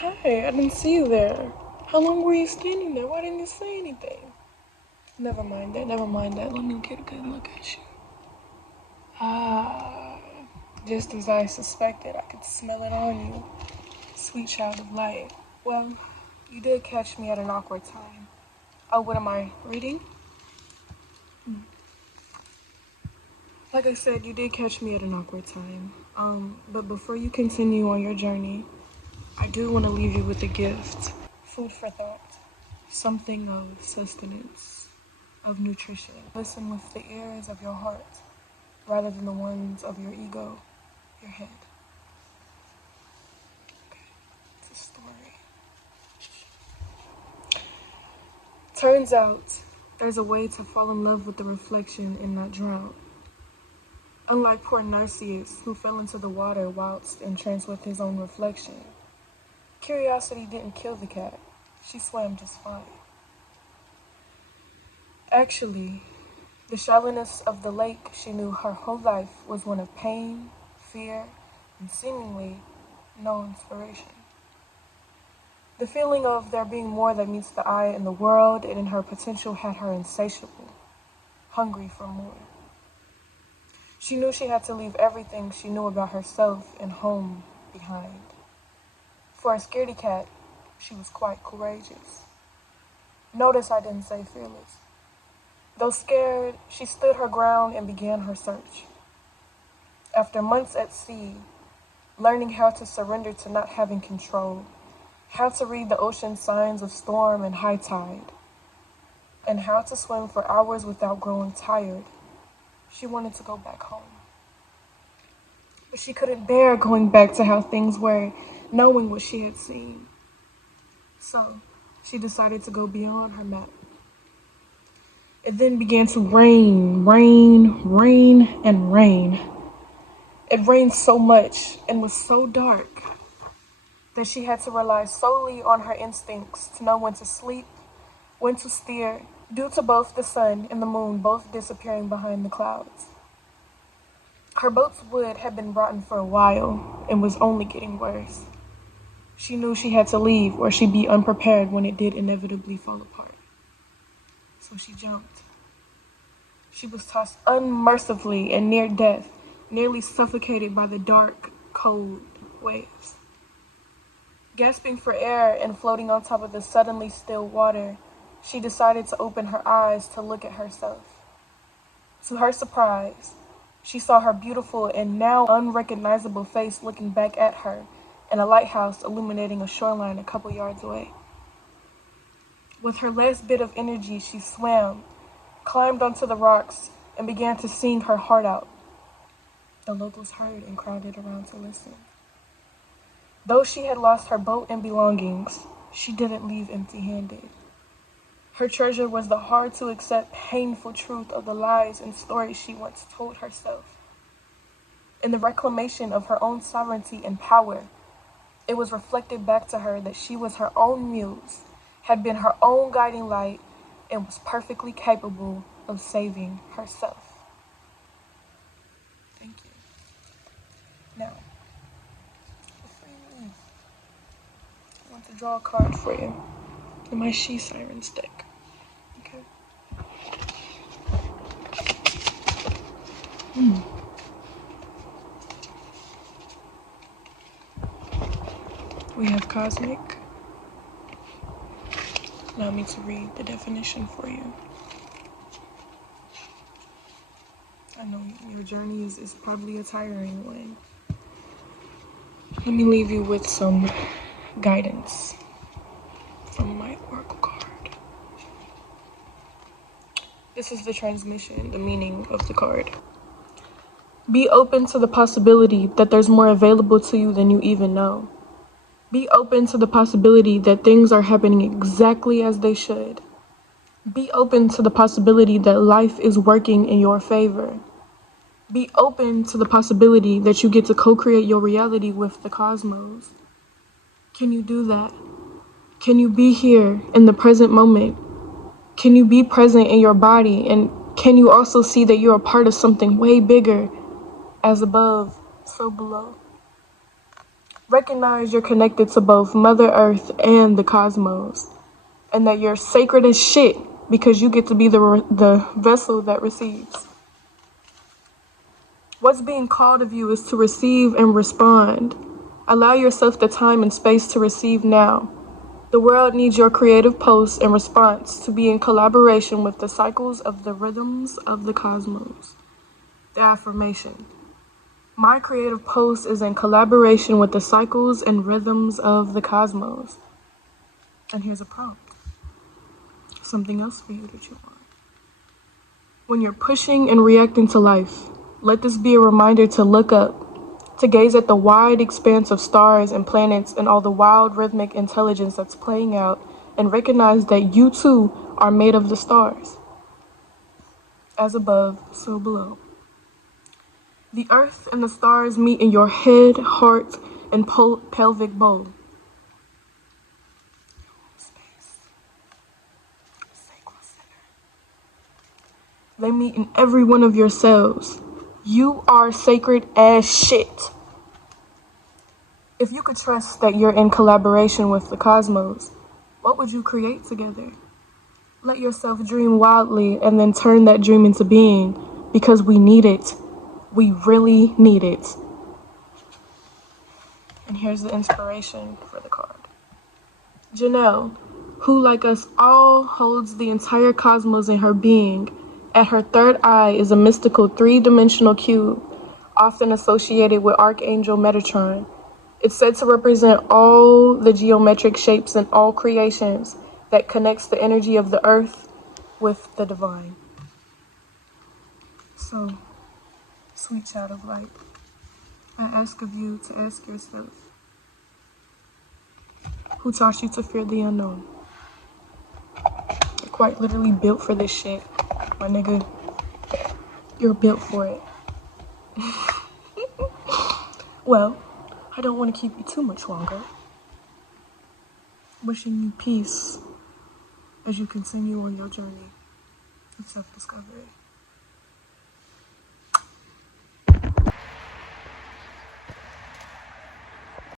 Hi, I didn't see you there. How long were you standing there? Why didn't you say anything? Never mind that. Let me get a good look at you. Ah, just as I suspected, I could smell it on you. Sweet child of light. Well, you did catch me at an awkward time. Oh, what am I reading? Like I said, you did catch me at an awkward time. But before you continue on your journey, I do want to leave you with a gift. Food for thought. Something of sustenance, of nutrition. Listen with the ears of your heart, rather than the ones of your ego, your head. Okay, it's a story. Turns out, there's a way to fall in love with the reflection and not drown. Unlike poor Narcissus, who fell into the water whilst entranced with his own reflection, curiosity didn't kill the cat. She swam just fine. Actually, the shallowness of the lake she knew her whole life was one of pain, fear, and seemingly no inspiration. The feeling of there being more that meets the eye in the world and in her potential had her insatiable, hungry for more. She knew she had to leave everything she knew about herself and home behind. For a scaredy cat, she was quite courageous. Notice I didn't say fearless. Though scared, she stood her ground and began her search. After months at sea, learning how to surrender to not having control, how to read the ocean signs of storm and high tide, and how to swim for hours without growing tired, she wanted to go back home. But she couldn't bear going back to how things were, knowing what she had seen. So, she decided to go beyond her map. It then began to rain, and rain. It rained so much and was so dark that she had to rely solely on her instincts to know when to sleep, when to steer, due to both the sun and the moon both disappearing behind the clouds. Her boat's wood had been rotten for a while and was only getting worse. She knew she had to leave or she'd be unprepared when it did inevitably fall apart. So she jumped. She was tossed unmercifully and near death, nearly suffocated by the dark, cold waves. Gasping for air and floating on top of the suddenly still water, she decided to open her eyes to look at herself. To her surprise, she saw her beautiful and now unrecognizable face looking back at her and a lighthouse illuminating a shoreline a couple yards away. With her last bit of energy, she swam, climbed onto the rocks, and began to sing her heart out. The locals heard and crowded around to listen. Though she had lost her boat and belongings, she didn't leave empty-handed. Her treasure was the hard-to-accept, painful truth of the lies and stories she once told herself. In the reclamation of her own sovereignty and power, it was reflected back to her that she was her own muse, had been her own guiding light, and was perfectly capable of saving herself. Thank you. Now, before you leave, I want to draw a card for you in my she sirens deck. Okay? We have cosmic. Allow me to read the definition for you. I know your journey is probably a tiring one. Let me leave you with some guidance from my oracle card. This is the transmission, the meaning of the card. Be open to the possibility that there's more available to you than you even know. Be open to the possibility that things are happening exactly as they should. Be open to the possibility that life is working in your favor. Be open to the possibility that you get to co-create your reality with the cosmos. Can you do that? Can you be here in the present moment? Can you be present in your body? And can you also see that you're a part of something way bigger, as above, so below? Recognize you're connected to both Mother Earth and the cosmos, and that you're sacred as shit because you get to be the vessel that receives. What's being called of you is to receive and respond. Allow yourself the time and space to receive now. The world needs your creative post and response to be in collaboration with the cycles of the rhythms of the cosmos. The affirmation. My creative post is in collaboration with the cycles and rhythms of the cosmos. And here's a prompt. Something else for you to chew on. When you're pushing and reacting to life, let this be a reminder to look up, to gaze at the wide expanse of stars and planets and all the wild rhythmic intelligence that's playing out, and recognize that you too are made of the stars. As above, so below. The earth and the stars meet in your head, heart, and pelvic bowl. They meet in every one of your cells. You are sacred as shit. If you could trust that you're in collaboration with the cosmos, what would you create together? Let yourself dream wildly and then turn that dream into being, because we need it. We really need it. And here's the inspiration for the card. Janelle, who like us all holds the entire cosmos in her being, at her third eye is a mystical three-dimensional cube, often associated with Archangel Metatron. It's said to represent all the geometric shapes in all creations that connects the energy of the earth with the divine. So, sweet child of light, I ask of you to ask yourself, who taught you to fear the unknown? You're quite literally built for this shit, my nigga. You're built for it. Well, I don't want to keep you too much longer. Wishing you peace as you continue on your journey of self-discovery.